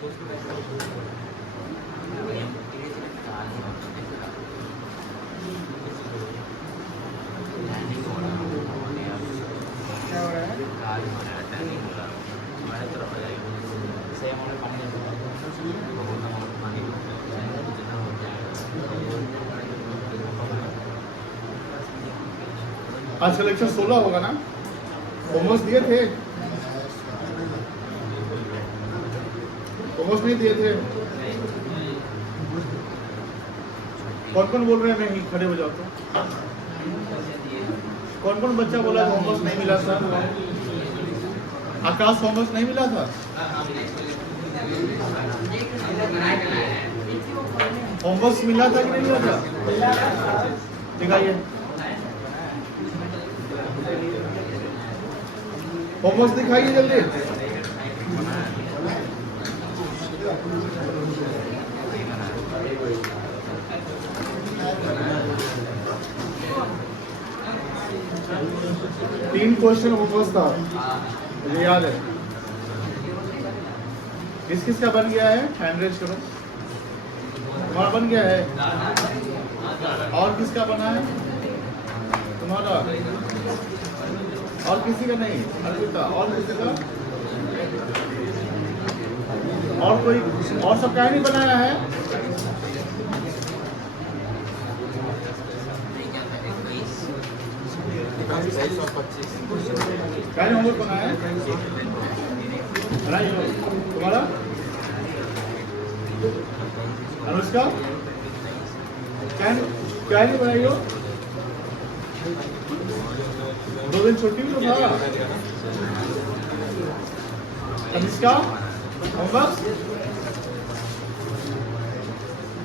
आज सिलेक्शन 16 होगा ना? होमवर्क दिए थे? होमवर्क नहीं दिए थे? कौन कौन बोल रहे हैं नहीं? खड़े हो जाओ तो। कौन कौन बच्चा बोला होमवर्क नहीं मिला था? आकाश होमवर्क नहीं मिला था? होमवर्क मिला था कि नहीं मिला था? दिखाइए होमवर्क, दिखाइए जल्दी। तीन क्वेश्चन होमवर्क था, मुझे याद है। किस किस का बन गया है? हैंड रेज करो। तुम्हारा बन गया है? और किसका बना है? तुम्हारा? और किसी का नहीं? अर्पिता? और किसी का? और कोई? और सब क्या नहीं बनाया है? क्या होमवर्क बनाया है? तुम्हारा? अनुष्का क्या नहीं बनाई हो? 2 दिन छुट्टी भी तो था। अनुष्का होमवर्क?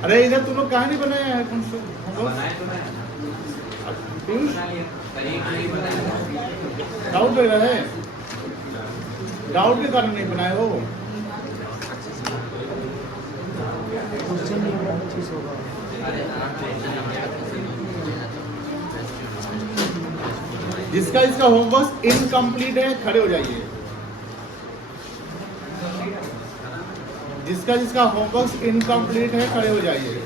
अरे इधर तुम लोग कहाँ नहीं बनाए हैं होमवर्क? डाउट लग रहा है? डाउट के कारण नहीं बनाए हो? जिसका इसका होमवर्क इनकम्प्लीट है खड़े हो जाइए। जिसका जिसका होमवर्क इनकम्प्लीट है खड़े हो जाइए।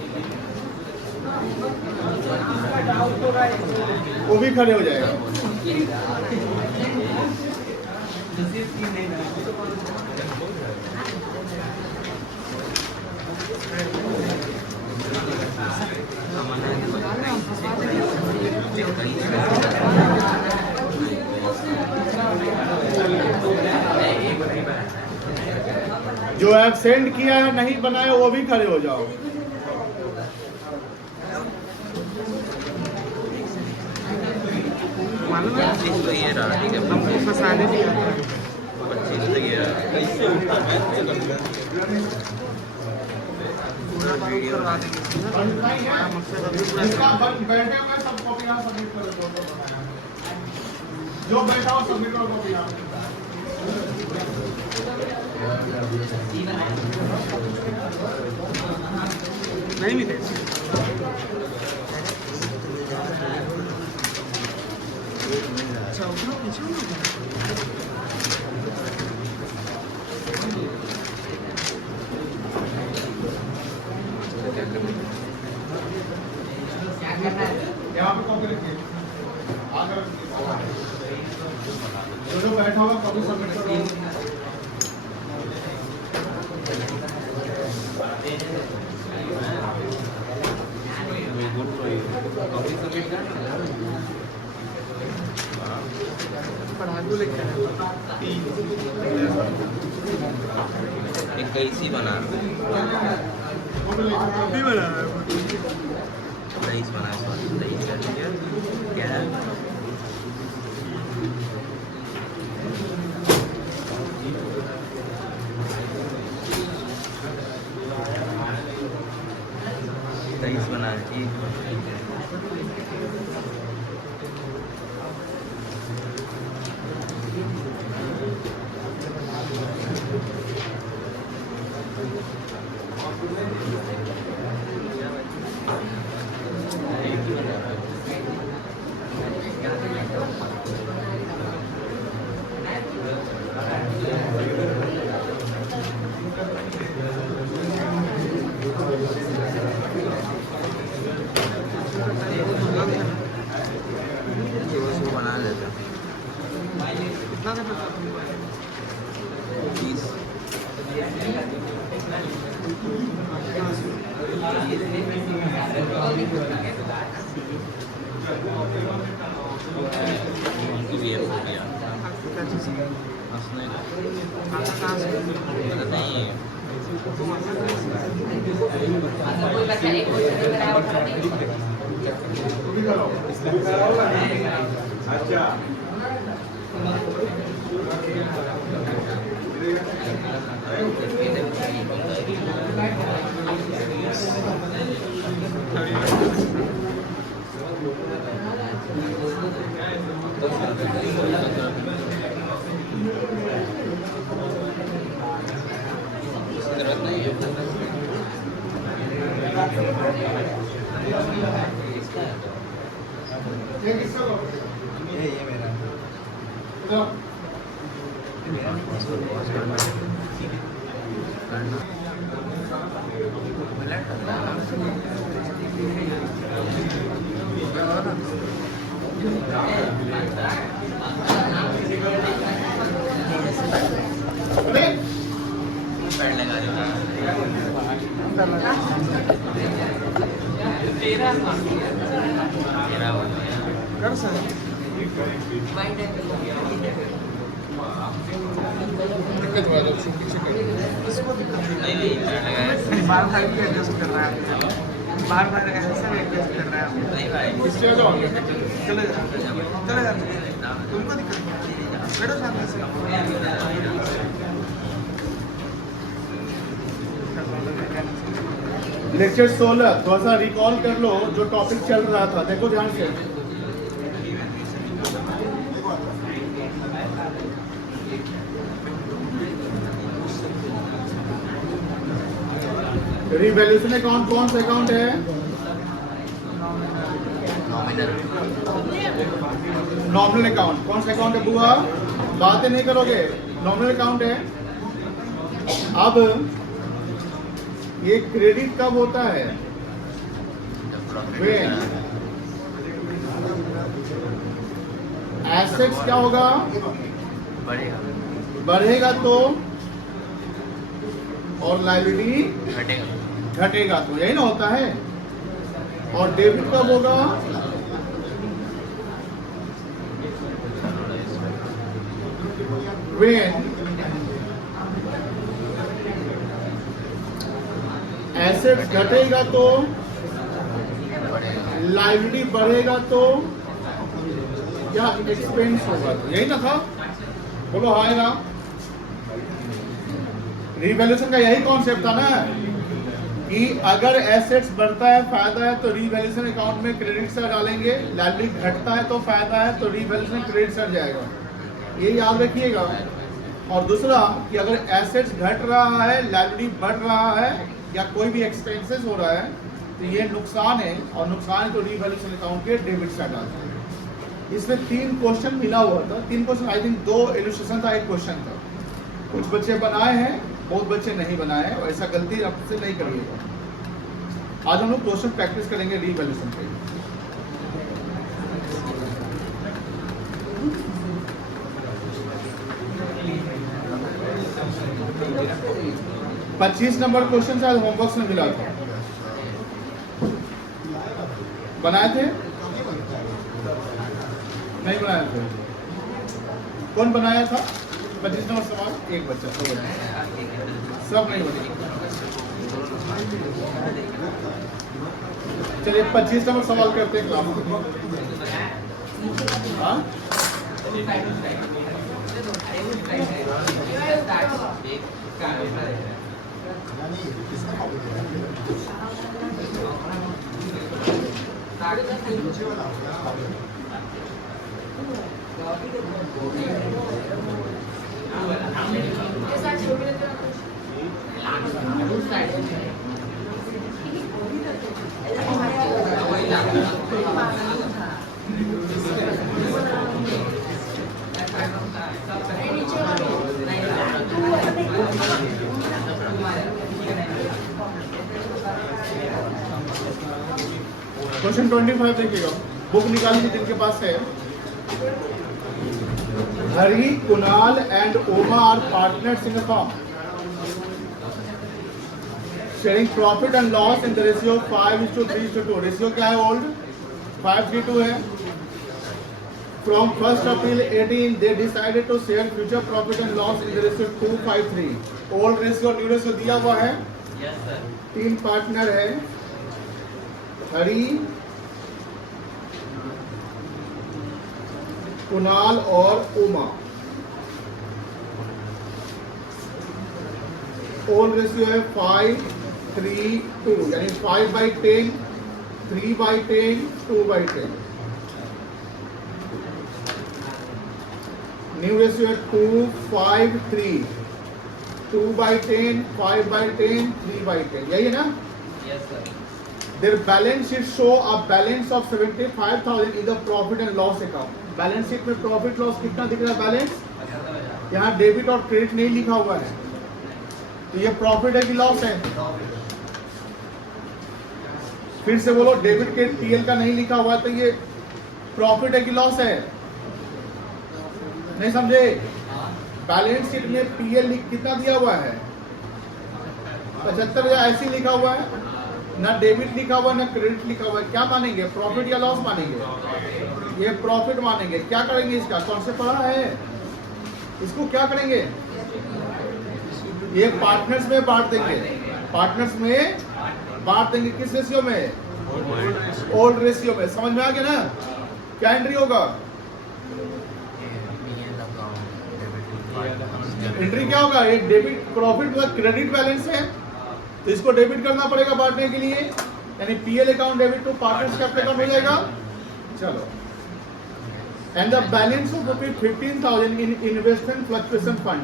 वो भी खड़े हो जाएगा। जो एब्सेंट किया है नहीं बनाया वो भी खड़े हो जाओ। मालूम है तो ये रहा, ठीक है, हमको फंसाने नहीं आता। 25 तो ये रहा, पूरा वीडियो करवा देंगे। जो बैठा हो सबमिट करो कॉपी यहाँ। नहीं मिले यहाँ पे कॉपी रखिए। जो बैठा हुआ कॉपी सबमिट करो। पढ़ाकू लेके कैसी बना अभी बना 23 बना 23 कर दिया क्या है? बना ठीक उनको भी हो गया नहीं अच्छा जरूरत नहीं है ये मेरा पैड लगा तेरा हो गया कर सकते दिक्कत हुआ तो पीछे कर इसको दिक्कत नहीं नहीं पैड लगाया बार बार भी एडजस्ट कर रहा है बार बार ऐसे एडजस्ट कर रहा है नहीं भाई इससे आ जाओ चले जाते तुमको दिक्कत बैठो सामने से लेक्चर 16 थोड़ा सा रिकॉल कर लो जो टॉपिक चल रहा था, देखो ध्यान से। रिवैल्यूएशन अकाउंट कौन सा अकाउंट है? Nominal account. कौन सा अकाउंट है बुआ? बातें नहीं करोगे, नॉमिनल अकाउंट है। अब ये क्रेडिट कब होता है? एसेट्स क्या होगा? बढ़ेगा तो, और लायबिलिटी घटेगा तो, यही ना होता है। और डेबिट कब होगा? when एसेट्स घटेगा तो, लायबिलिटी बढ़ेगा तो, या एक्सपेंस होगा तो, यही ना था। बोलो हाय ना। रिवैल्यूएशन का यही कॉन्सेप्ट था ना कि अगर एसेट्स बढ़ता है, फायदा है, तो रिवैल्यूएशन अकाउंट में क्रेडिट सर डालेंगे। लायबिलिटी घटता है तो फायदा है, तो रिवैल्यूएशन क्रेडिट सर जाएगा। ये याद रखिएगा। और दूसरा कि अगर एसेट्स घट रहा है, लायबिलिटी बढ़ रहा है, या कोई भी एक्सपेंसेस हो रहा है, तो ये नुकसान है, और नुकसान है तो रिवैल्यूएशन अकाउंट के डेबिट साइड आता है। इसमें 3 क्वेश्चन मिला हुआ था। 3 क्वेश्चन, आई थिंक 2 इलस्ट्रेशन था, 1 क्वेश्चन था। कुछ बच्चे बनाए हैं, बहुत बच्चे नहीं बनाए हैं, और ऐसा गलती आपसे नहीं करिएगा। आज हम लोग क्वेश्चन प्रैक्टिस करेंगे रिवैल्यूएशन पे। पच्चीस नंबर क्वेश्चन शायद होमवर्क में मिला था। बनाए थे? नहीं बनाए थे। कौन बनाया था? 25 नंबर सवाल। एक बच्चा, सब नहीं बने। चलिए 25 नंबर सवाल करते हैं क्लास में। हाँ? क्वेश्चन 25 देखिएगा, बुक निकालिए जिनके पास है। Hari, Kunal and Oma are partners in a firm. Sharing profit and loss in the ratio 5:3:2। Ratio क्या है ओल्ड? 5:3:2 है। From 1st April 18, they decided to share future profit and loss in the ratio 2:3। Old ratio, new ratio दिया हुआ है। Yes sir. 3 partner है, हरी, कुणाल और Uma. Old ratio है 5:3:2, यानी 5/10, 3/10, 2/10। न्यू रेशियो है 2:5:3, 2/10, 5/10, 3/10, यही है ना? Yes sir. Their balance sheet show a balance of 75,000 in the profit and loss account। Balance sheet में प्रॉफिट लॉस कितना दिख रहा है? बैलेंस यहाँ डेबिट और क्रेडिट नहीं लिखा हुआ है, तो ये प्रॉफिट है कि लॉस है? फिर से बोलो, डेबिट के टीएल का नहीं लिखा हुआ है तो ये प्रॉफिट है कि लॉस है? नहीं समझे? बैलेंस शीट में पीएल कितना दिया हुआ है? 75,000 ऐसे लिखा हुआ है, ना डेबिट लिखा हुआ ना क्रेडिट लिखा हुआ है। क्या मानेंगे, प्रॉफिट या लॉस मानेंगे? ये प्रॉफिट मानेंगे। क्या करेंगे इसका? कॉन्सेप्ट पढ़ा है, इसको क्या करेंगे? ये पार्टनर्स में बांट देंगे, पार्टनर्स में बांट देंगे। किस रेशियो में? ओल्ड रेशियो में। समझ में आ गया ना? क्या एंट्री होगा? एंट्री क्या होगा? एक डेबिट, प्रॉफिट मतलब क्रेडिट बैलेंस है तो इसको डेबिट करना पड़ेगा बांटने के लिए, यानी PL account debit to partners capital account हो जाएगा। चलो, and the balance of ₹15,000 in investment fluctuation fund.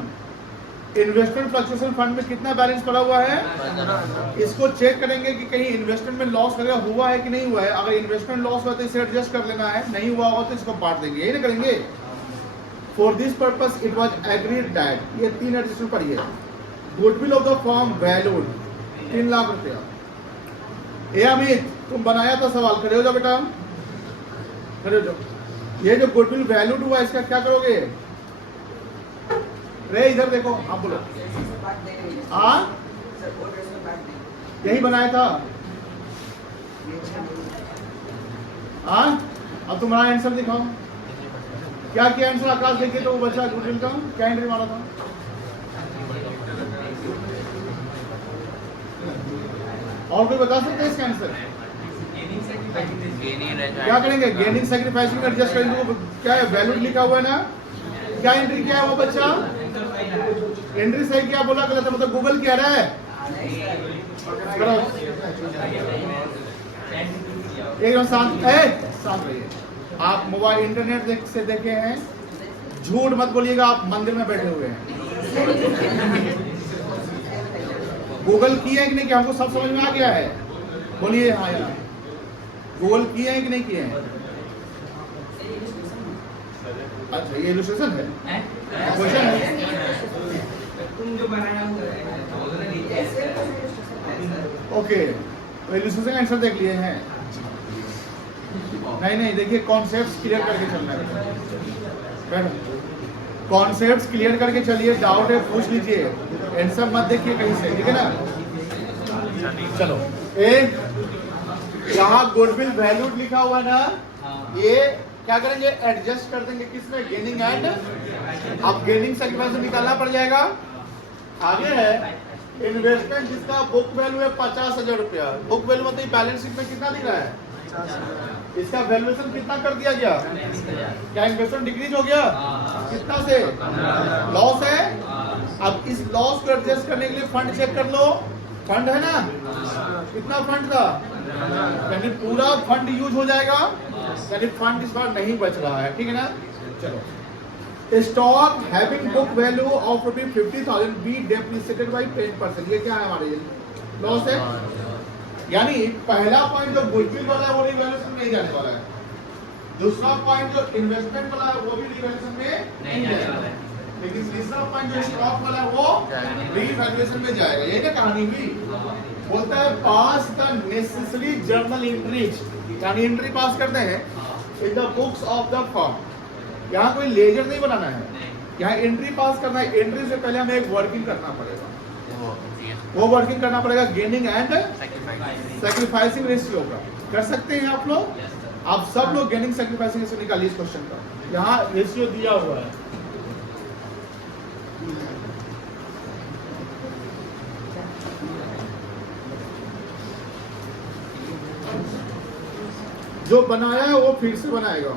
Investment fluctuation fund में कितना बैलेंस पड़ा हुआ है? इसको चेक करेंगे कि कहीं इन्वेस्टमेंट में लॉस वगैरह हुआ है कि नहीं हुआ है। अगर इन्वेस्टमेंट लॉस हुआ तो इसे एडजस्ट कर लेना है, नहीं हुआ होगा तो इसको बांट देंगे, यही ना करेंगे। For this purpose it was agreed that, ये 3 एडजस्टमेंट पढ़िए। Goodwill of the firm valued 3 lakh रुपया। ए अमित, तुम बनाया था सवाल, खड़े हो जाओ बेटा, खड़े हो जाओ। ये जो गुडविल वैल्यूड हुआ इसका क्या करोगे? रे इधर देखो, आप बोलो। हाँ, यही बनाया था। हाँ, अब तुम्हारा आंसर दिखाओ। क्या किया आंसर? आकाश देखिए तो वो बच्चा गुडविल का क्या एंट्री मारा था? और कोई बता सकते हैं इसका आंसर? क्या करेंगे? गेनिंग सैक्रिफाइसिंग एडजस्ट करेंगे। क्या है? वैल्यू लिखा हुआ है ना? क्या एंट्री किया है वो बच्चा? एंट्री सही किया, बोला गलत है, मतलब गूगल क्या रहा है? एकदम शांत रहिए। आप मोबाइल इंटरनेट से देखे हैं, झूठ मत बोलिएगा, आप मंदिर में बैठे हुए हैं। गूगल किए हैं कि नहीं? कि हमको सब समझ में आ गया है? बोलिए हाँ यार, गूगल किए हैं कि नहीं किए हैं? अच्छा, ये इलस्ट्रेशन है, क्वेश्चन है। तुम जो बनाया ओके, तो इलस्ट्रेशन का आंसर देख लिए हैं? नहीं, देखिए कॉन्सेप्ट्स क्लियर करके चलना है। कॉन्सेप्ट्स क्लियर करके चलिए, डाउट है पूछ लीजिए, आंसर मत देखिए कहीं से, ठीक है ना? चलो, एक यहाँ गुडविल वैल्यूड लिखा हुआ ना, ये क्या करेंगे? एडजस्ट कर देंगे किसमें? Gaining and. अब गेनिंग सैक्रिफाइस निकालना पड़ जाएगा। आगे है इन्वेस्टमेंट, जिसका बुक वैल्यू है 50,000 रुपया। बुक वैल्यू मतलब बैलेंस शीट में कितना दिख रहा है? इसका वैल्यूएशन कितना कर दिया गया? क्या इन्वेस्टमेंट डिक्रीज हो गया? कितना से? लॉस है। अब इस लॉस को एडजस्ट करने के लिए फंड चेक कर लो। फंड है ना? कितना फंड था? यानी पूरा फंड यूज हो जाएगा, यानी फंड इस बार नहीं बच रहा है, ठीक है ना? चलो, stock having book value of ₹50,000 be depreciated by 10%। ये क्या है हमारे लिए? लॉस है। यानी पहला पॉइंट जो गुडविल वाला है वो रिवैल्यूएशन में नहीं जाने वाला है। दूसरा पॉइंट जो इन्वेस्टमेंट वाला है वो भी रिवैल्यूएशन में नहीं जाने वाला है, लेकिन तीसरा पॉइंट जो स्टॉक वाला है वो रिवैल्यूएशन में जाएगा। ये क्या कहानी हुई? बोलता है पास द नेसेसरी जर्नल एंट्रीज, यानी एंट्री पास करते हैं in the books of the firm. यहाँ कोई लेजर नहीं बनाना है, यहाँ एंट्री पास करना है। एंट्री से पहले हमें एक वर्किंग करना पड़ेगा। वो वर्किंग करना पड़ेगा गेनिंग एंड सैक्रिफाइसिंग रेशियो का। कर सकते हैं आप लोग? आप सब लोग गेनिंग सैक्रिफाइसिंग रेशियो निकालिए इस क्वेश्चन का। यहाँ रेशियो दिया हुआ है, जो बनाया है वो फिर से बनाएगा।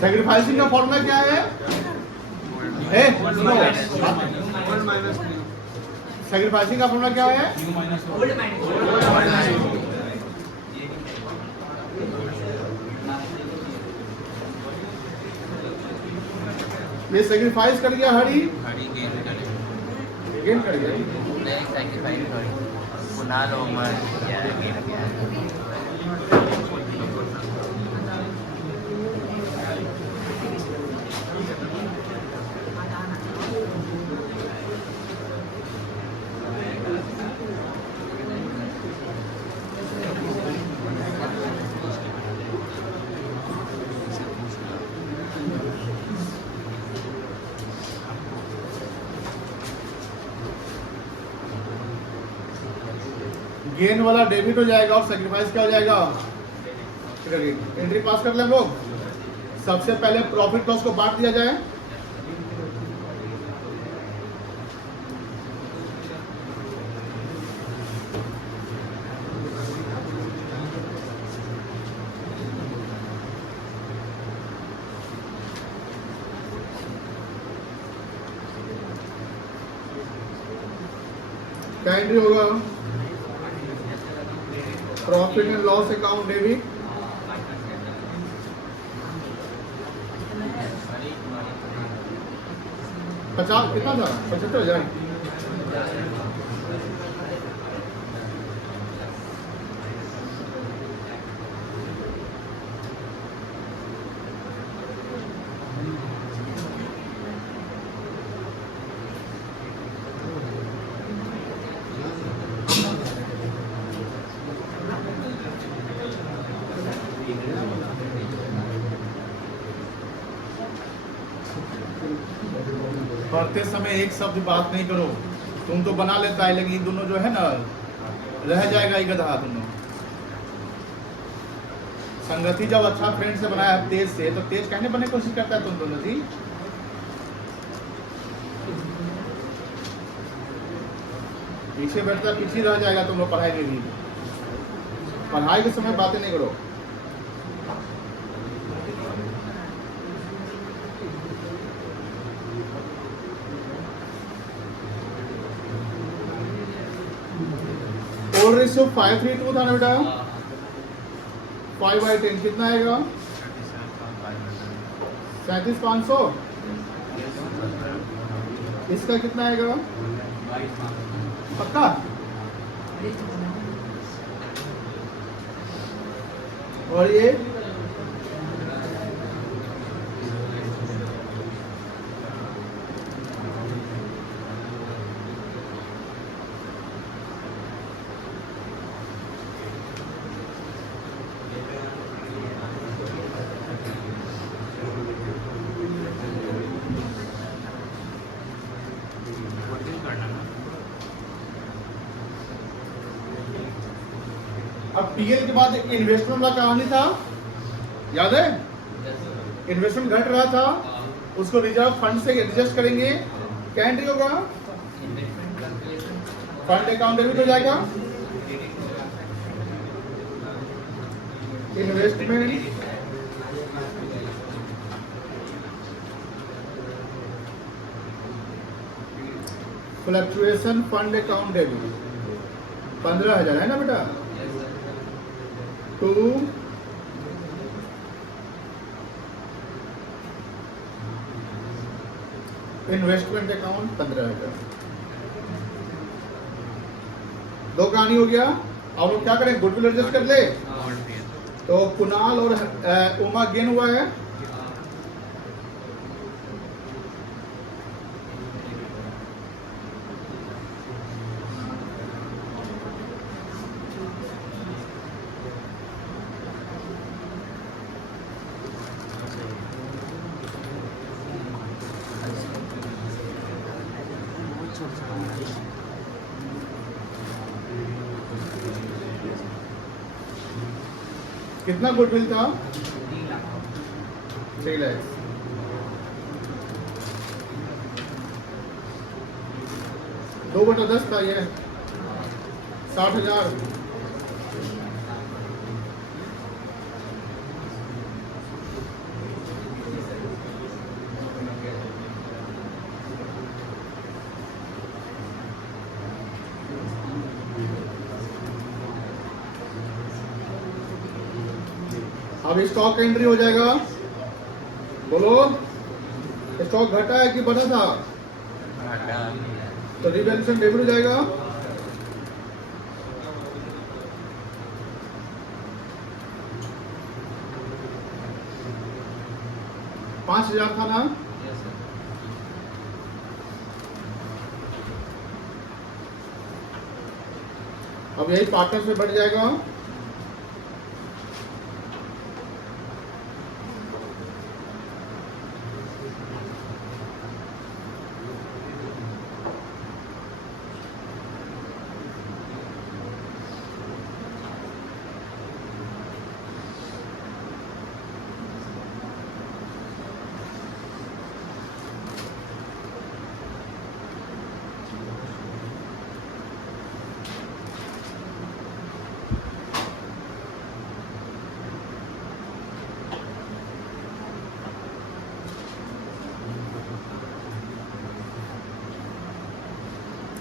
सैक्रिफाइसिंग का फॉर्मूला क्या है? सैक्रिफाइसिंग का फॉर्मूला क्या है? ये सैक्रिफाइस कर गया हरी, गेन कर गया। कुणाल ओमर गेन किया। गेन वाला डेबिट हो जाएगा और सैक्रिफाइस क्या हो जाएगा? एंट्री पास कर ले हम लोग। सबसे पहले प्रॉफिट लॉस को बांट दिया जाए। क्या एंट्री होगा? Profit and loss account debit, पचास कितना था? 75,000। पढ़ते समय एक शब्द बात नहीं करो। तुम तो बना लेता है, लेकिन ये दोनों जो है ना रह जाएगा, ये गधा दोनों। संगति जब अच्छा फ्रेंड से बनाया है तेज से, तो तेज कहने बनने की कोशिश करता है तुम दोनों जी। पीछे बैठता पीछे रह जाएगा तुम लोग पढ़ाई में भी। पढ़ाई के समय बातें नहीं करो। रेशियो 5:3:2 था ना बेटा। 5/10 कितना आएगा? 37,500। इसका कितना आएगा? पक्का? और ये अब पीएल के बाद इन्वेस्टमेंट वाला कहानी था, याद है? इन्वेस्टमेंट घट रहा था, उसको रिजर्व फंड से एडजस्ट करेंगे। क्या एंट्री होगा? फंड अकाउंट डेबिट हो जाएगा। Investment fluctuation fund account debit 15,000 है ना बेटा। To investment account 15,000। दो कहानी हो गया। अब लोग क्या करें? गुडविल एडजस्ट कर ले। तो कुणाल और उमा गेन हुआ है। कितना गुडविल था? 3 लाख। दो बटा 10 था ये 60,000। अब स्टॉक एंट्री हो जाएगा। बोलो, स्टॉक घटा है कि बढ़ा था? तो रिवैल्यूएशन डेबिट हो जाएगा। $5,000 था ना? अब यही पार्टनर में बढ़ जाएगा।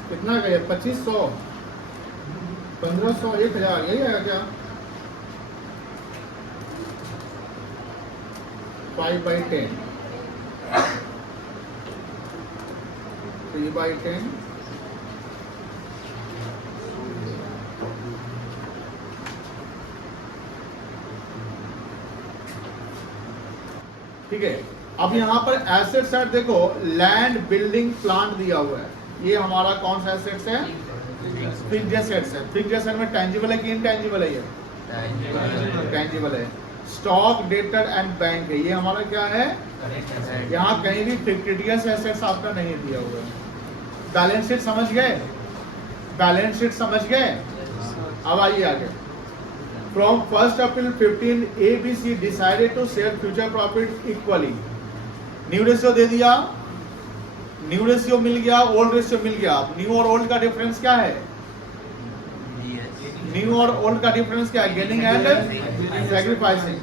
कितना गया? 2500, 1500, 1000, यही आएगा क्या? 5/10, 3/10, ठीक है। अब यहाँ पर एसेट साइड देखो, लैंड, बिल्डिंग, प्लांट दिया हुआ है। ये हमारा कौन सा एसेट्स है? फिक्स्ड एसेट्स है। फिक्स्ड एसेट में टेंजिबल है कि इनटेंजिबल है? ये टेंजिबल है। स्टॉक, डेटर एंड बैंक है। ये हमारा क्या है? यहाँ कहीं भी फिक्टिशियस एसेट्स आपका नहीं दिया हुआ है। बैलेंस शीट समझ गए? बैलेंस शीट समझ गए? अब आइए आगे। From 1st April 15, ABC decided to share future profit equally. New ratio दे दिया, न्यू रेशियो मिल गया, ओल्ड रेशियो मिल गया। न्यू और ओल्ड का डिफरेंस क्या है? न्यू और ओल्ड का डिफरेंस क्या है? Gaining and sacrificing.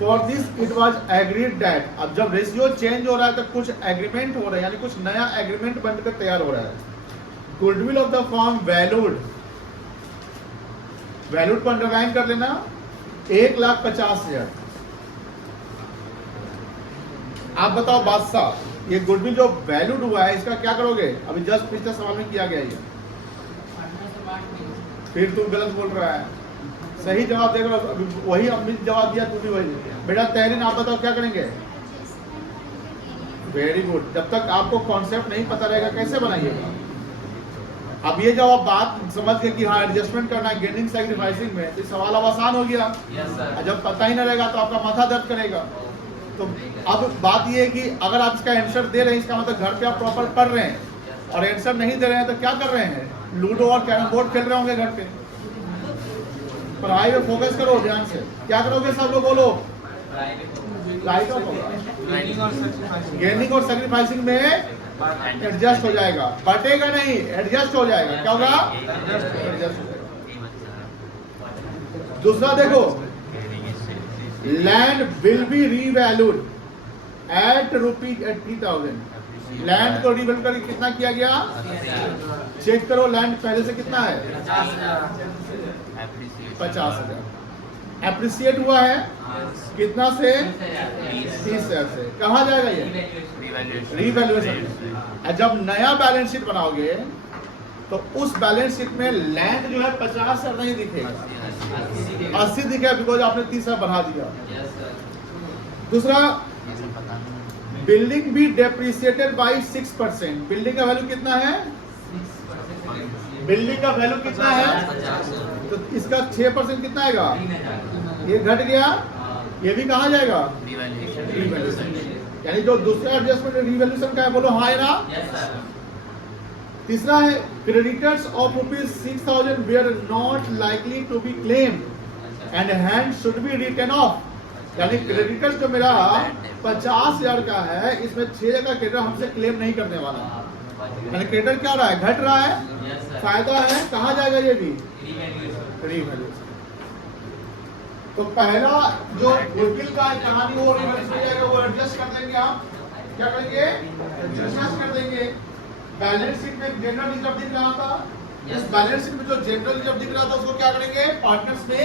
For this it was agreed that, अब जब रेशियो चेंज हो रहा है तो कुछ एग्रीमेंट हो रहा है, यानी कुछ नया एग्रीमेंट बनकर तैयार हो रहा है। Goodwill of the firm valued, valued को अंडरलाइन कर लेना, 1,50,000। आप बताओ बादशाह, ये गुडविल जो वैल्यूड हुआ है इसका क्या करोगे? अभी जस्ट पिछले सवाल में किया गया ये, फिर तुम गलत बोल रहा है। सही जवाब देख रहा, वही अमित जवाब दिया, तू भी वही। बेटा तहरीन, आप बताओ क्या करेंगे? Very good. जब तक आपको कॉन्सेप्ट नहीं पता रहेगा कैसे बनाइएगा? अब ये जब आप बात समझ के कि हाँ एडजस्टमेंट करना है गेनिंग सैक्रिफाइसिंग में, तो सवाल अब आसान हो गया। जब पता ही नहीं रहेगा तो आपका माथा दर्द करेगा। तो अब बात ये है कि अगर आप इसका आंसर दे रहे हैं, इसका मतलब घर पे आप प्रॉपर पढ़ रहे हैं, और आंसर नहीं दे रहे हैं तो क्या कर रहे हैं? लूडो और कैरम बोर्ड खेल रहे होंगे घर पे। पढ़ाई में फोकस करो ध्यान से। क्या करोगे सब लोग? बोलो। लाइट ऑफ होगा। गेनिंग और सैक्रिफाइसिंग में एडजस्ट हो जाएगा, बटेगा नहीं, एडजस्ट हो जाएगा। क्या होगा? एडजस्ट हो जाएगा। दूसरा देखो, land will be revalued at ₹80,000। Land को रीवैल्यू करके कितना किया गया? चेक करो, लैंड पहले से कितना है? 50,000। एप्रिसिएट हुआ है कितना से? 30,000 से। कहाँ जाएगा ये? रीवैल्यूएशन। जब नया बैलेंस शीट बनाओगे तो उस बैलेंस शीट में लैंड जो है 50,000 नहीं दिखेगा, 80 दिखेगा, बिकॉज आपने 30,000 बढ़ा दिया। दूसरा, बिल्डिंग भी डेप्रिसिएटेड बाई 6%। बिल्डिंग का वैल्यू कितना है? बिल्डिंग का वैल्यू कितना है? तो इसका 6% कितना आएगा? ये घट गया, ये भी कहाँ जाएगा? रीवैल्यूएशन। यानी जो दूसरा एडजस्टमेंट रीवैल्यूएशन का है, बोलो हाँ या ना? तीसरा है, creditors of ₹6,000 were not likely to be claimed and hand should be written off, यानी क्रेडिटर्स जो मेरा 50,000 का है, इसमें 6,000 का क्रेडिटर हमसे क्लेम नहीं करने वाला। यानी क्रेडिटर क्या रहा है, घट रहा है, फायदा है, कहाँ जाएगा ये भी रीवैल्यूएशन। तो पहला जो गुडविल का कहानी वो रिवर्स हो जाएगा, वो एडजस्ट कर देंगे। हम क्या करेंगे, एडजस्ट कर देंगे। बैलेंस शीट में जनरल रिजर्व दिख रहा था, इस बैलेंस शीट में जो जनरल रिजर्व दिख रहा था उसको क्या करेंगे, पार्टनर्स में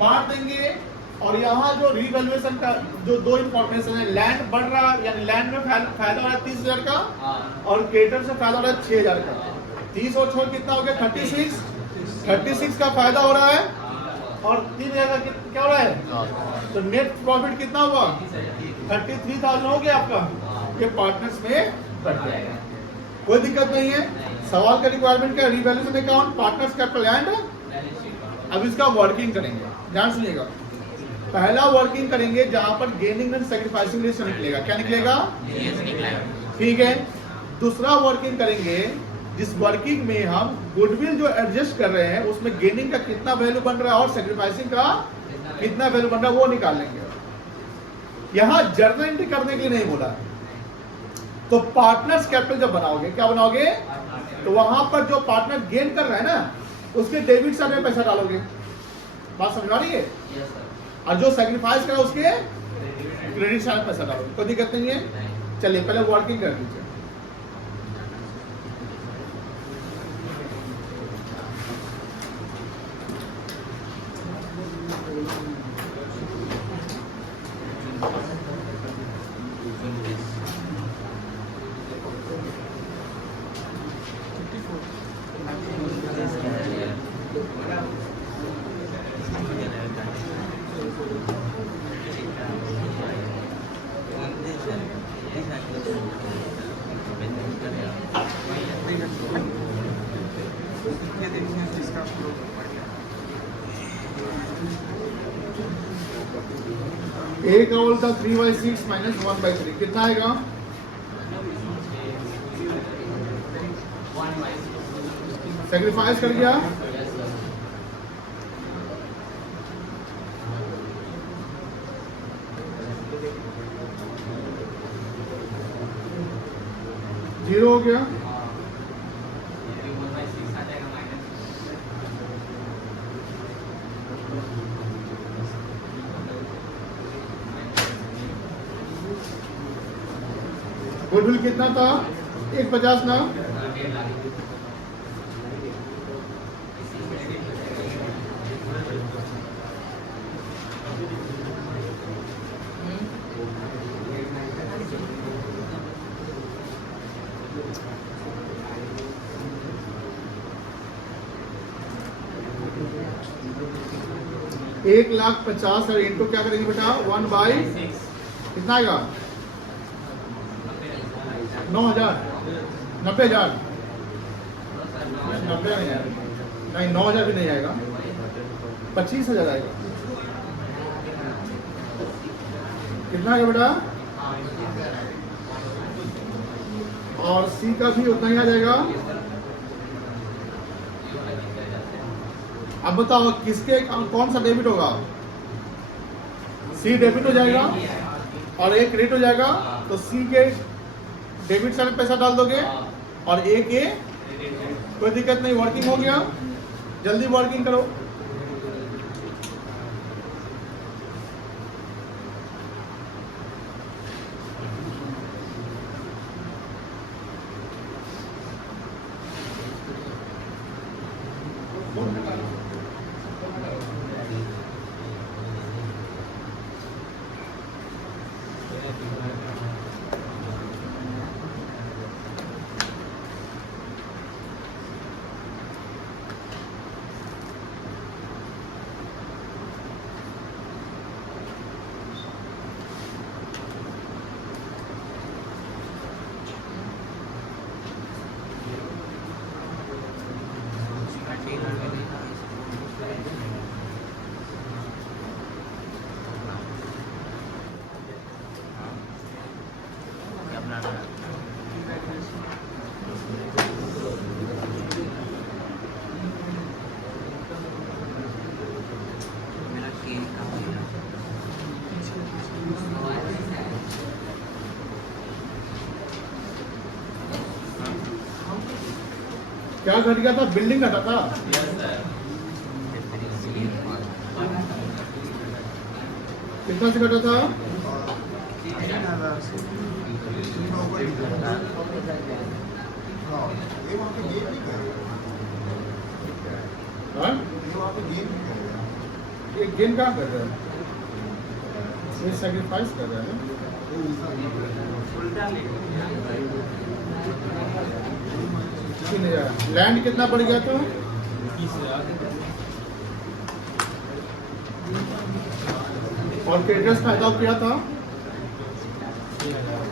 बांट देंगे। और यहाँ जो रिवैल्यूएशन का जो दो इंफॉर्मेशन है, लैंड बढ़ रहा है, यानी लैंड में फायदा हो रहा है 30,000 का, और क्रेडिटर से फायदा हो रहा है 6,000 का। 30 और 6 कितना हो गया, 36 का फायदा हो रहा है, और 3,000 का क्या हो रहा है, तो नेट प्रॉफिट कितना हुआ, 33,000 हो गया आपका। ये पार्टनर्स में बढ़ जाएगा, कोई दिक्कत नहीं है। सवाल का रिक्वायरमेंट क्या, revaluation account, partners capital and. अब इसका वर्किंग करेंगे, ध्यान सुनिएगा। पहला वर्किंग करेंगे जहां पर गेनिंग एंड सैक्रिफाइसिंग रेशियो निकलेगा, क्या निकलेगा, ठीक है। दूसरा वर्किंग करेंगे जिस वर्किंग में हम गुडविल जो एडजस्ट कर रहे हैं उसमें गेनिंग का कितना वैल्यू बन रहा है और सैक्रिफाइसिंग का कितना वैल्यू बन रहा है वो निकाल लेंगे। यहाँ जर्नल एंट्री करने के लिए नहीं बोला। तो पार्टनर्स कैपिटल जब बनाओगे, क्या बनाओगे, तो वहां पर जो पार्टनर गेन कर रहा है ना, उसके डेबिट साइड में पैसा डालोगे। बात समझ आ रही है? और जो सैक्रिफाइस करा उसके क्रेडिट साइड में पैसा डालोगे, कोई दिक्कत नहीं है। चलिए पहले वर्किंग कर दीजिए। ये देखिए जिसका फ्लो बढ़ गया। ए का होल था 3/6 माइनस 1/3 कितना आएगा, सैक्रिफाइस कर गया, जीरो हो गया, गुडविल कितना था 150 ना, एक 1,50,000 इंटू क्या करेंगे बेटा 1/6 कितना आएगा 9,000 90,000 90 नहीं आएगा, नहीं 9,000 भी नहीं आएगा, 25,000 आएगा। कितना आएगा बेटा, और सी का भी उतना ही आ जाएगा। अब बताओ किसके कौन सा डेबिट होगा, सी डेबिट हो जाएगा और ए क्रेडिट हो जाएगा। तो सी के डेबिट साइड में पैसा डाल दोगे और ए के, कोई दिक्कत नहीं, वर्किंग हो गया। जल्दी वर्किंग करो। क्या घट गया था? बिल्डिंग घटा था। कितना से घटा था? 3000 से। हाँ, ये वहाँ पे गेम नहीं कर रहे। हाँ? ये वहाँ पे गेम नहीं कर रहे। ये गेम कहाँ कर रहा है? ये सैक्रिफाइस कर रहा है ना? लैंड कितना बढ़ गया था? 30,000। और क्रेडिटर्स फायदा क्या था? 6,000।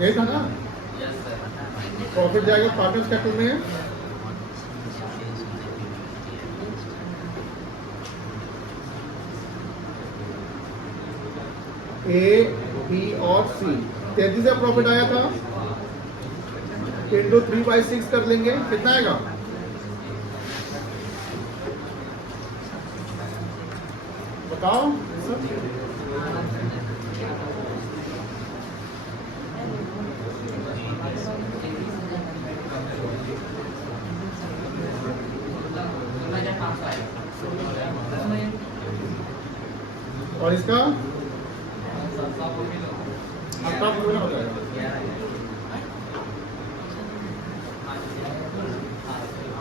यही था ना? प्रॉफिट जाएगा पार्टनर्स कैपिटल में। ए, बी और सी 33 प्रॉफिट आया था। इंटू 3/6 कर लेंगे, कितना आएगा? बताओ। और इसका आपका पूरा हो जाएगा,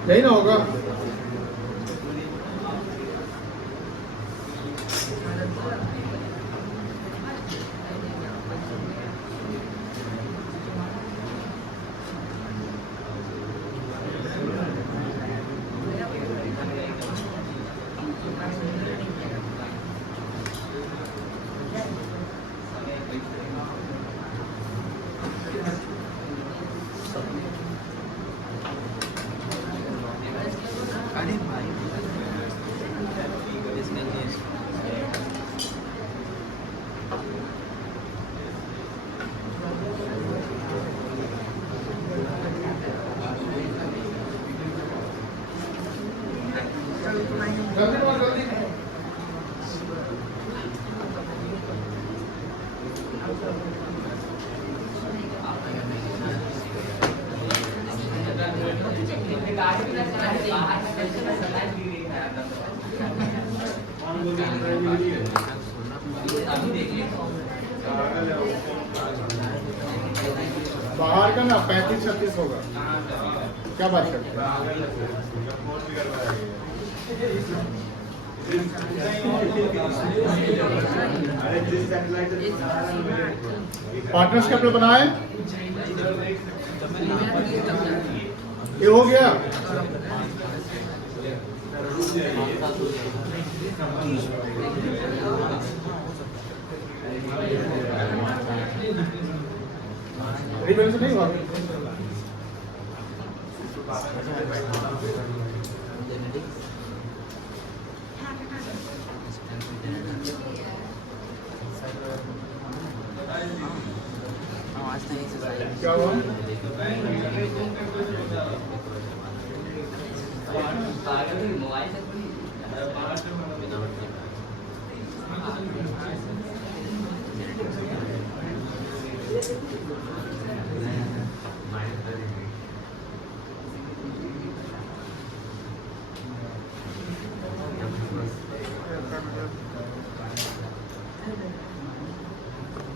यही ना होगा? अरे भाई जल्दी बोल, जल्दी। बाहर का ना 35-36 होगा, क्या बात करते पार्टनर्स कैपिटल बनाए, ये हो गया। रिवैल्यूएशन नहीं हुआ। क्या हुआ?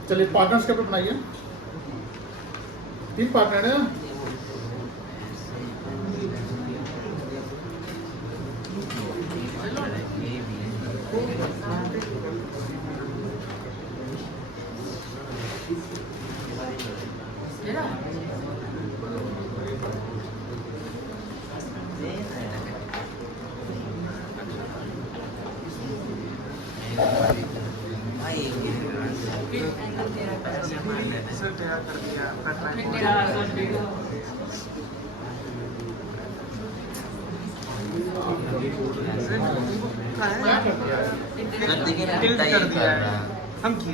चलिए पार्टनर्स कैपिटल बनाइए। 3 पार्टनर है ना? सर तैयार कर दिया टिल्ट कर दिया है हम की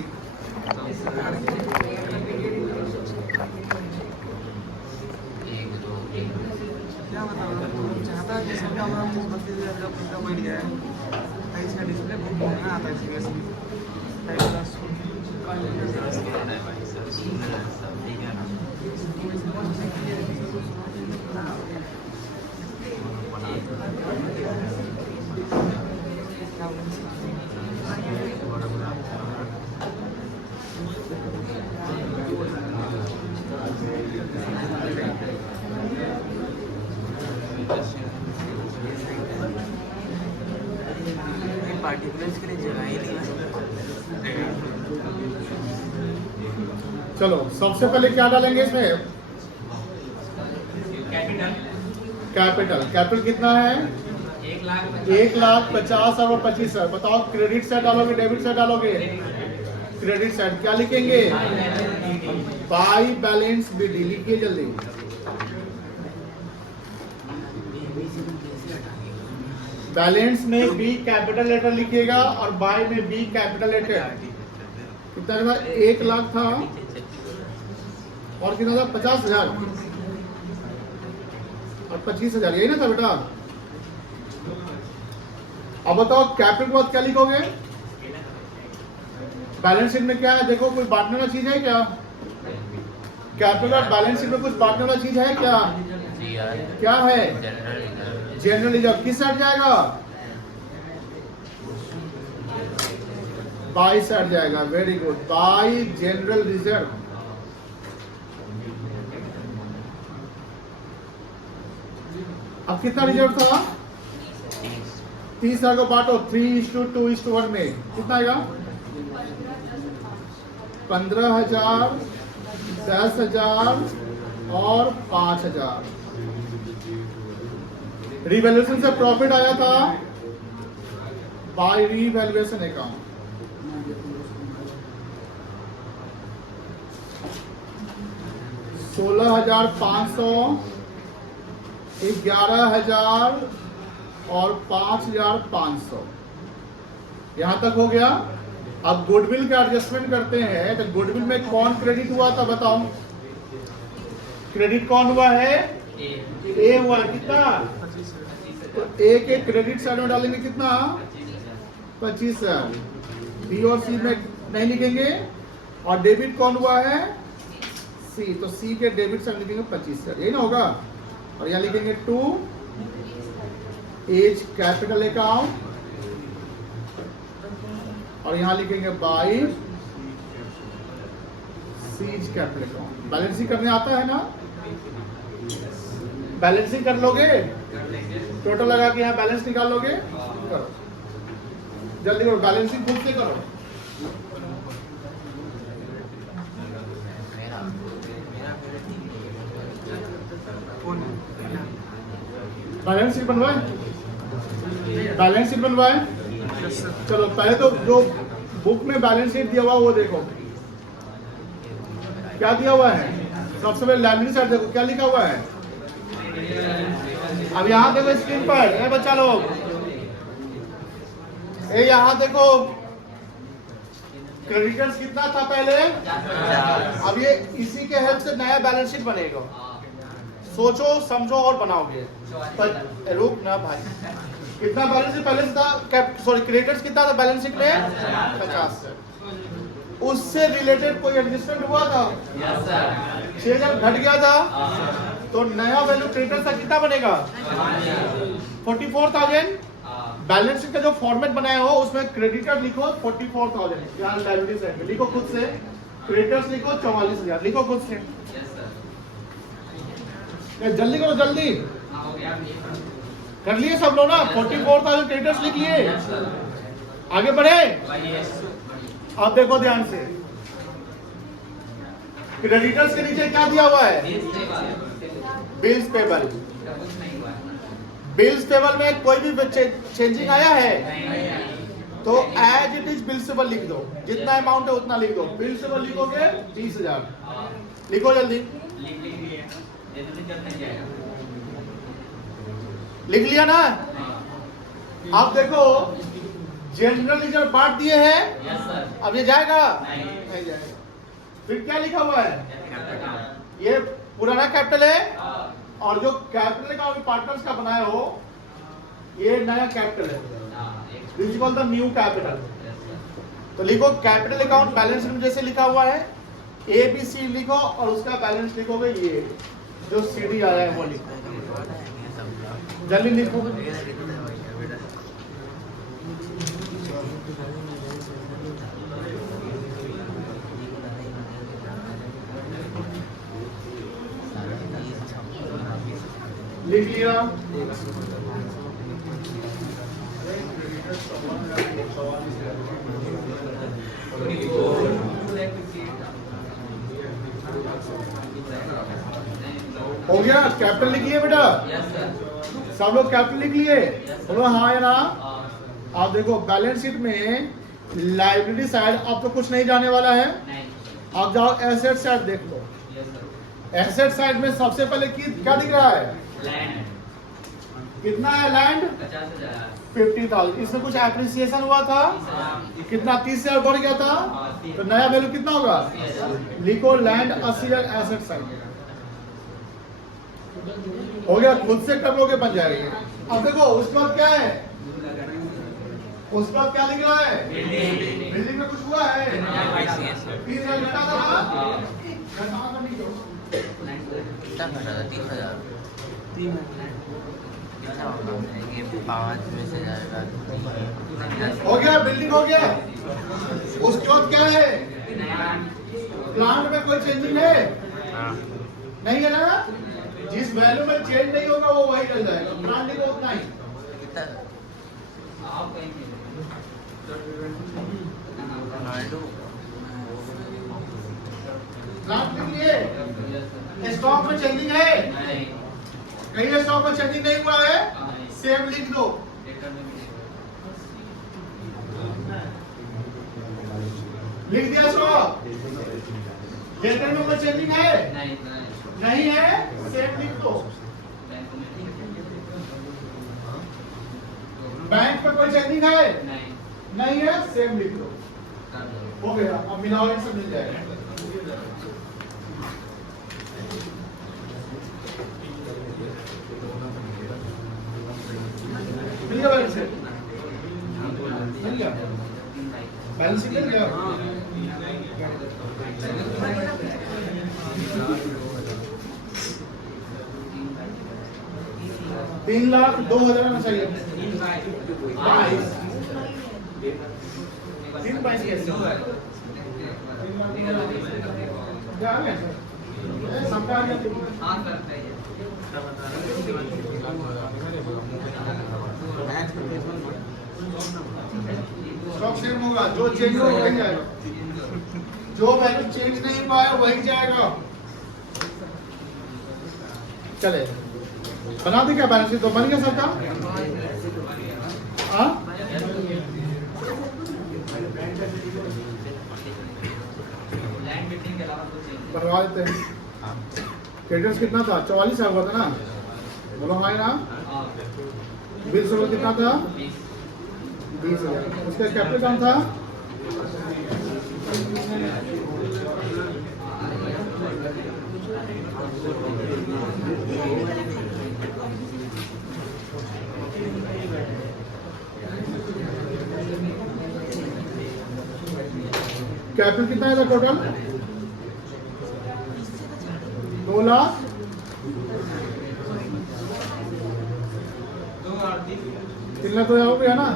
क्या बताऊँ चाहता है कि सबका हमारा मुंह 32,000 का बैठ गया है 28 का डिस्प्ले बहुत महंगा आता है सीरियसली पार्टिकुलर्स के लिए जगह ही नहीं है। चलो सबसे पहले क्या डालेंगे इसमें? कैपिटल कितना है? 1,50,25,000। बताओ क्रेडिट साइड डालोगे डेबिट साइड डालोगे? क्रेडिट साइड क्या लिखेंगे? बाई बैलेंस बीडी लिखिए जल्दी। बैलेंस में बी कैपिटल लेटर लिखिएगा और बाई में बी कैपिटल लेटर। कितना था? 1 लाख था और कितना था? 50,000 और 25,000, यही ना था बेटा? अब बताओ कैपिटल के बाद क्या लिखोगे? बैलेंस शीट में क्या है? देखो कोई बांटने वाला चीज है क्या? कैपिटल और बैलेंस शीट में कुछ बांटने वाला चीज है क्या? क्या है? General reserve. किस साइड जाएगा? बाई साइड जाएगा। Very good, by general reserve. अब कितना रिजर्व था? 30,000 को बांटो 3:2:1 में कितना आएगा? 15,000, 10,000 और 5,000। रिवैल्यूएशन से प्रॉफिट आया था बाय रिवैल्यूएशन अकाउंट। $16,500, 11,000 और 5,500। यहां तक हो गया। अब गुडविल का एडजस्टमेंट करते हैं। तो गुडविल में कौन क्रेडिट हुआ था बताओ? क्रेडिट कौन हुआ है? ए हुआ। कितना? तो ए के क्रेडिट साइड में डालेंगे कितना? 25,000। बी और सी में नहीं लिखेंगे। और डेबिट कौन हुआ है? सी। तो सी के डेबिट साइड लिखेंगे 25,000, यही ना होगा? और यहाँ लिखेंगे टू एज कैपिटल अकाउंट और यहाँ लिखेंगे by seize capital account. Balancing करने आता है ना? बैलेंसिंग कर लोगे? टोटल लगा के यहाँ बैलेंस निकाल लोगे? करो जल्दी करो, बैलेंसिंग खुद से करो। बैलेंस शीट बनवाए? बैलेंस शीट बनवाए? चलो पहले तो जो बुक में बैलेंस शीट दिया हुआ वो देखो क्या दिया हुआ है। सबसे पहले लाइब्रेरी साइड देखो क्या लिखा हुआ है। अब यहाँ देखो स्क्रीन पर, ए बच्चा लोग, ए यहाँ देखो क्रेडिटर्स कितना था पहले। अब ये इसी के हेल्प से नया बैलेंस शीट बनेगा। सोचो समझो और बनाओगे। रुक ना भाई, कितना बैलेंस शीट पहले था? सॉरी क्रेडिटर्स कितना था बैलेंस शीट में? 50। उससे रिलेटेड कोई एडजस्टमेंट हुआ था? 6,000 घट गया था तो नया वैल्यू क्रेडिटर्स का कितना बनेगा? 44,000। बैलेंस शीट का जो फॉर्मेट बनाया हो उसमें क्रेडिटर लिखो 44,000, यहाँ लायबिलिटी साइड में लिखो खुद से। क्रेडिटर्स लिखो 44,000, लिखो खुद से। जल्दी करो जल्दी। कर लिए सब लोग ना? 44,000 क्रेडिटर्स लिख लिए। आगे बढ़े। अब देखो ध्यान से, क्रेडिटर्स के नीचे क्या दिया हुआ है? Bills payable. बिल्स पेबल में कोई भी चेंजिंग आया है तो as it is bills payable लिख दो। जितना अमाउंट है उतना लिख दो। बिल्स पेबल लिखोगे 20,000, लिखो जल्दी। लिख लिया ना? अब देखो जनरल रिजर्व बांट दिए हैं। अब ये जाएगा? नहीं जाएगा। फिर क्या लिखा हुआ है? ये पुराना कैपिटल है और जो कैपिटल का पार्टनर्स का बनाया हो ये नया कैपिटल है। This is called the new capital. तो लिखो कैपिटल अकाउंट बैलेंस शीट में जैसे लिखा हुआ है ABC लिखो और उसका बैलेंस लिखोगे ये जो CD आया है वो लिखो, जल्दी लिखो। लिख लिया। हो गया, कैपिटल लिख लिए बेटा? सब लोग कैपिटल लिख लिए? बोलो हाँ या ना। आप देखो बैलेंस शीट में लाइबिलिटी साइड अब तो कुछ नहीं जाने वाला है। आप जाओ एसेट साइड देख लो। एसेट साइड में सबसे पहले क्या दिख रहा है? लैंड। कितना है लैंड? 50,000। इसमें कुछ एप्रिसिएशन हुआ था कितना? 30,000 बढ़ गया था, तो नया वैल्यू कितना होगा? लिखो लैंड 80,000 एसेट साइड। हो गया, खुद से कर लोगे बन जाएगा। अब देखो उसके बाद क्या है? उसके बाद क्या लिख रहा है? बिल्डिंग में कुछ हुआ है? 30,000 घटा था। कितना घटा था? 30,000। 5 में से जाएगा। हो गया, बिल्डिंग हो गया। उसके बाद क्या है? प्लांट में कोई चेंजिंग है? नहीं है ना। जिस वैल्यू में चेंज नहीं होगा वो वही रह जाएगा। प्लांट को उतना ही। प्लांट के लिए स्टॉक में चेंजिंग है? कहीं स्टॉक में चेंजिंग नहीं हुआ है? सेम लिख दो। लिख दिया स्टॉक। लेटर में कोई चेंजिंग है? नहीं है, सेम लिख दो। बैंक में कोई चेंजिंग है? नहीं है, सेम लिख दो। हो गया, अब मिलाओ, इनसे मिल जाएगा। मिल गया बैलेंस शीट? मिल गया बैलेंस शीट? मिल गया। 3,02,000 आना चाहिए। 22 कैसे? क्या आ गया सर? सबका आ गया। स्टॉक सेम होगा, जो चेंज हो वही जाएगा, जो वैल्यू चेंज नहीं हुआ है वही जाएगा। चले बना दी क्या बैलेंस शीट? तो बन गया सबका। हाँ बनवा देते हैं। क्रेडिटर्स कितना था? 44,000 हुआ था ना? बोलो हाँ ना। बिल्स हुआ कितना था? 20,000। उसका कैपिटल कम था? कैपिटल कितना है टोटल? 2 लाख 3 लाख तो हो गया ना।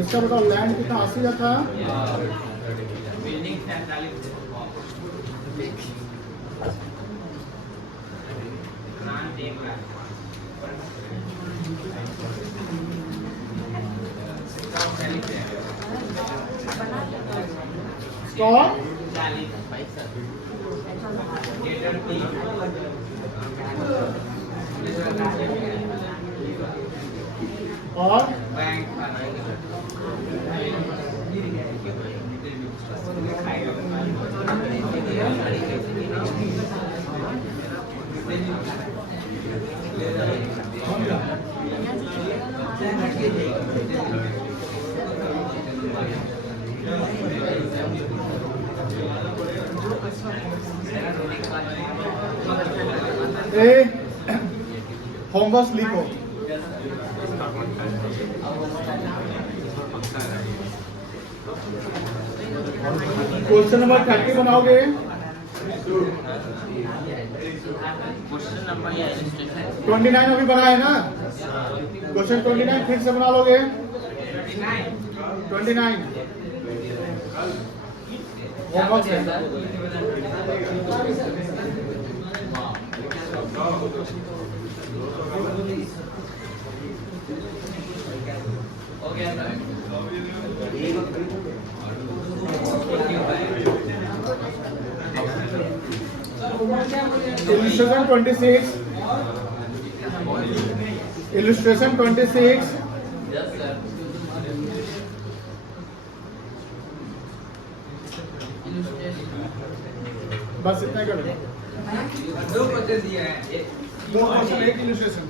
इसका बताओ लैंड कितना? 80,000 था। स्टॉक और होमवर्क लिखो। क्वेश्चन नंबर 30 बनाओगे? क्वेश्चन नंबर या इलस्ट्रेशन 29 अभी बना है ना? क्वेश्चन 29 फिर से बना लोगे? 29 होमवर्क है। Illustration 26. Illustration 26. बस इतना करो। दो क्वेश्चन दिया है दो क्वेश्चन एक इलस्ट्रेशन।